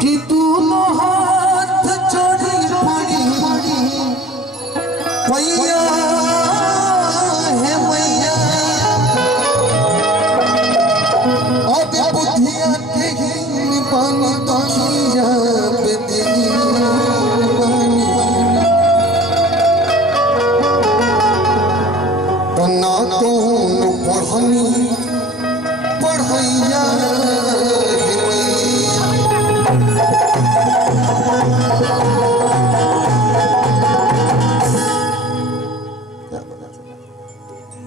कि दोनों हाथ जोड़ी पड़ी मैया है मैया अब बुद्धिया के पानी तकिया पे तो ना कौन पढ़नी पढ़ैया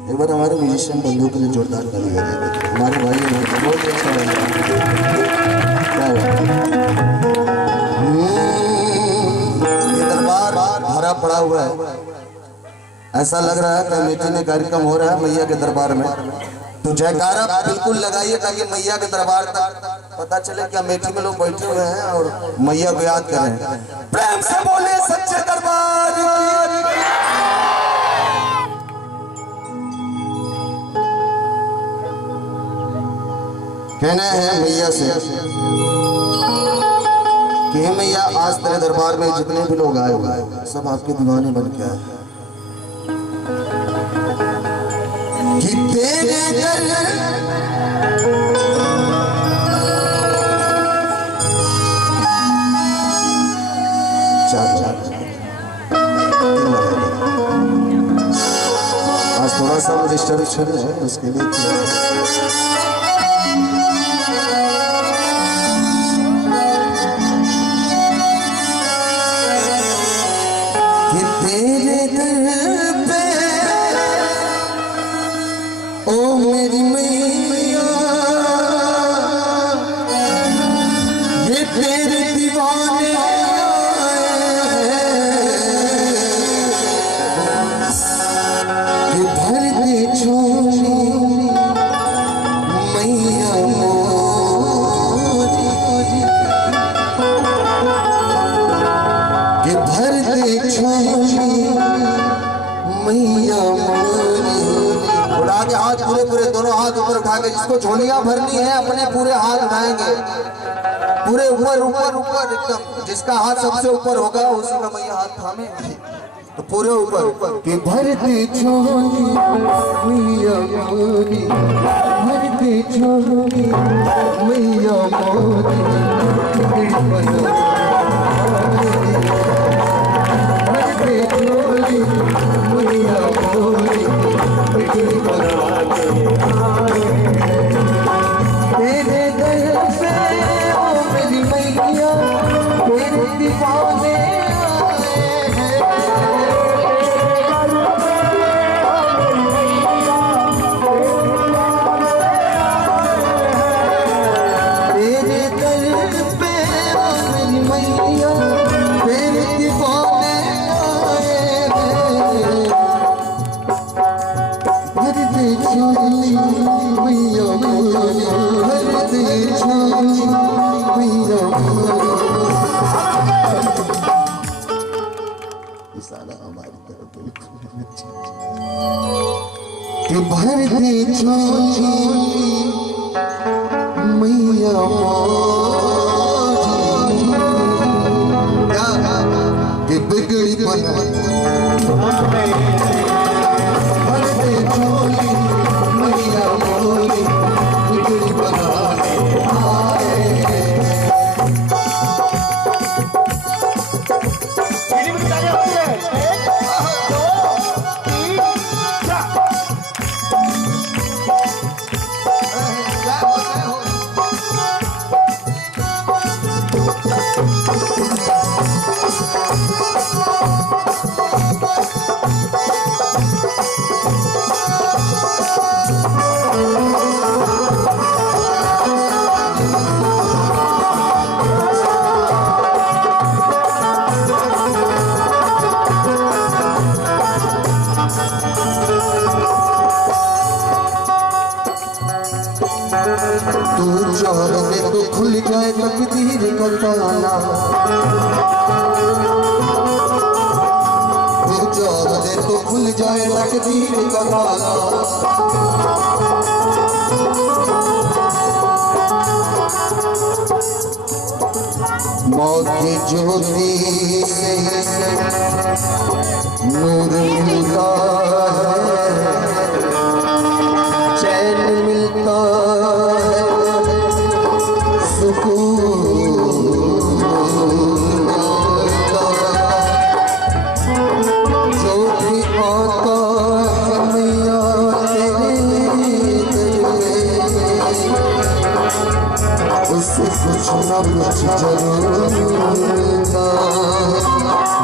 एक बार हमारे म्यूजिशियन बंधुओं के लिए जोरदार ताली बजाइए। हमारे भाई बहुत अच्छा लगा। ये दरबार भरा पड़ा हुआ है, ऐसा लग रहा है कमेटी में कार्यक्रम हो रहा है मैया के दरबार में। तो जयकारा बिल्कुल लगाइए ताकि मैया के दरबार तक पता चले कि अमेठी में लोग बैठे हुए हैं और मैया को याद कर रहे हैं। प्रेम से बोले सच्चे दरबार। कहना है मैया से कि मैया आज तेरे दरबार में जितने भी लोग आए हुए सब आपके दीवाने बन के आए कि तेरे दर आज थोड़ा सा डिस्टर्बेशन है उसके लिए जिसको झोलियां भरनी है अपने पूरे हाथ उठाएंगे पूरे ऊपर ऊपर ऊपर एकदम जिसका हाथ सबसे ऊपर होगा उसी का मैया हाथ थामे तो पूरे ऊपर कि भरते झोली मैया मोरी भरते झोली मैया मोरी भरते झोली मैया मोरी तेरे दर पे ओ मेरी मैया तेरे दीवाने तेरे दर पे ओ मेरी मैया तेरे दीवाने भरते झोली मैया मोरी भरते झोली मैया मोरी इशारा हमारी तरफ कि भरते झोली मैया मोरी कि बिगड़ी बना भरते झोली मैया मोरी बिगड़ी बनाने आए तू चाह दे तो खुल जाए तकदीर का ताला तू चाह दे तो खुल जाए तकदीर का ताला मौत की ज्योति से नूर मिलता है, चैन मिलता है, सुकून मिलता है। जो भी आता है मैया तेरे दर पे, उससे कुछ न कुछ जरूर मिलता है।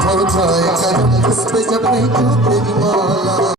हो जाए कर उस पे जब भी तेरी माला